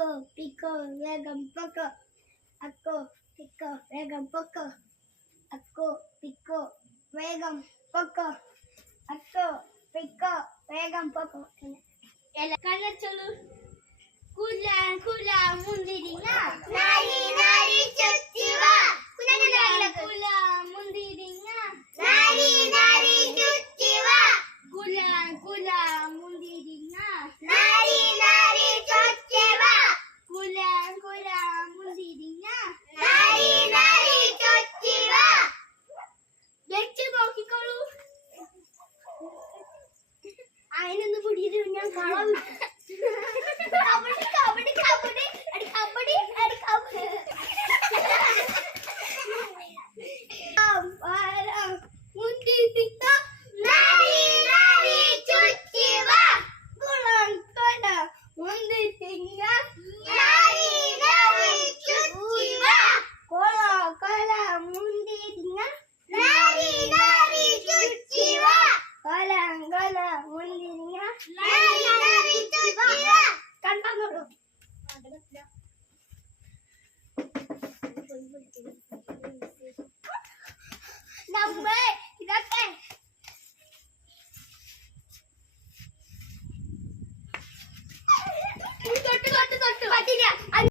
Aku piko vegan poko. Aku piko vegan poko. Aku piko vegan poko. Aku piko vegan poko. Kana cholu. Kula mundiringa. Nari nari chuttiwa. Kula mundiringa. Nari nari chuttiwa. Kula mundiringa. Nari nari chuttiwa. Kula mundiringa. Nari nari chuttiwa. വെച്ച് നോക്കിക്കോളൂ. അതിനൊന്ന് പിടിയിട്ട് ഞാൻ കാണാൻ കബഡി കബഡി കബഡി അടി കബഡി അടി കബഡി മുന്തിരിക്ക നാരി നാരി ചുറ്റിവ കുളം കൊട മുന്തിരിക്ക നാരി നാരി ചുറ്റിവ കുളം കൊട മുന്തിരിക്ക നാരി നാരി ചുറ്റിവ കുളം കൊട മുന്തിരിക്ക നാരി നാരി ചുറ്റിവ കണ്ടോളൂ. നമ്മ ഇതൊക്കെ തൊട്ട് പറ്റില്ല.